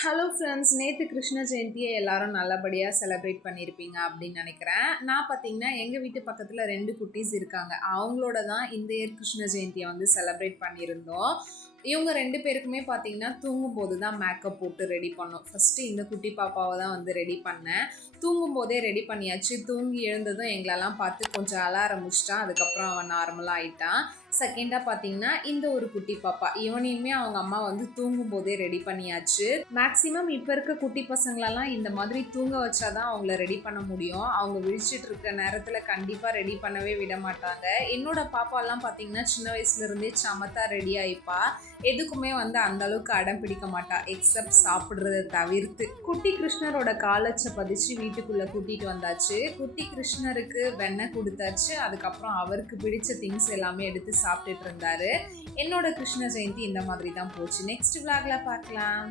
Hello friends, நேற்று கிருஷ்ண ஜெயந்தியை எல்லாரும் நல்லபடியாக செலிப்ரேட் பண்ணியிருப்பீங்க அப்படின்னு நினைக்கிறேன். நான் பார்த்தீங்கன்னா எங்கள் வீட்டு பக்கத்தில் 2 குட்டீஸ் இருக்காங்க. அவங்களோட தான் இந்த இயர் கிருஷ்ண ஜெயந்தியை வந்து செலிப்ரேட் பண்ணியிருந்தோம். இவங்க 2 பேருக்குமே பார்த்தீங்கன்னா தூங்கும்போது தான் மேக்கப் போட்டு ரெடி பண்ணோம். ஃபஸ்ட்டு இந்த குட்டி பாப்பாவை தான் வந்து ரெடி பண்ணேன். தூங்கும்போதே ரெடி பண்ணியாச்சு. தூங்கி எழுந்ததும் எங்களெல்லாம் பார்த்து கொஞ்சம் அழ ஆரம்பிச்சிட்டான். அதுக்கப்புறம் அவன் நார்மலாக ஆயிட்டான். செகண்டாக பார்த்தீங்கன்னா இந்த ஒரு குட்டி பாப்பா, இவனையுமே அவங்க அம்மா வந்து தூங்கும் போதே ரெடி பண்ணியாச்சு. மேக்சிமம் இப்போ இருக்க குட்டி பசங்களெல்லாம் இந்த மாதிரி தூங்க வச்சாதான் அவங்கள ரெடி பண்ண முடியும். அவங்க விழிச்சிட்டு இருக்க நேரத்தில் கண்டிப்பாக ரெடி பண்ணவே விட மாட்டாங்க. என்னோட பாப்பாலாம் பார்த்தீங்கன்னா சின்ன வயசுல இருந்தே சமத்தா ரெடி ஆயிப்பா. எதுக்குமே வந்து அந்த அளவுக்கு அடம் பிடிக்க மாட்டா, எக்ஸப்ட் சாப்பிட்றத தவிர்த்து. குட்டி கிருஷ்ணரோட காலச்சை பதிச்சு வீட்டுக்குள்ள கூட்டிட்டு வந்தாச்சு. குட்டி கிருஷ்ணருக்கு வெண்ணெய் கொடுத்தாச்சு. அதுக்கப்புறம் அவருக்கு பிடிச்ச திங்ஸ் எல்லாமே எடுத்து சாப்பிட்டுட்டு இருந்தாரு. என்னோட கிருஷ்ண ஜெயந்தி இந்த மாதிரி தான் போச்சு. நெக்ஸ்ட் விளாக்ல பார்க்கலாம்.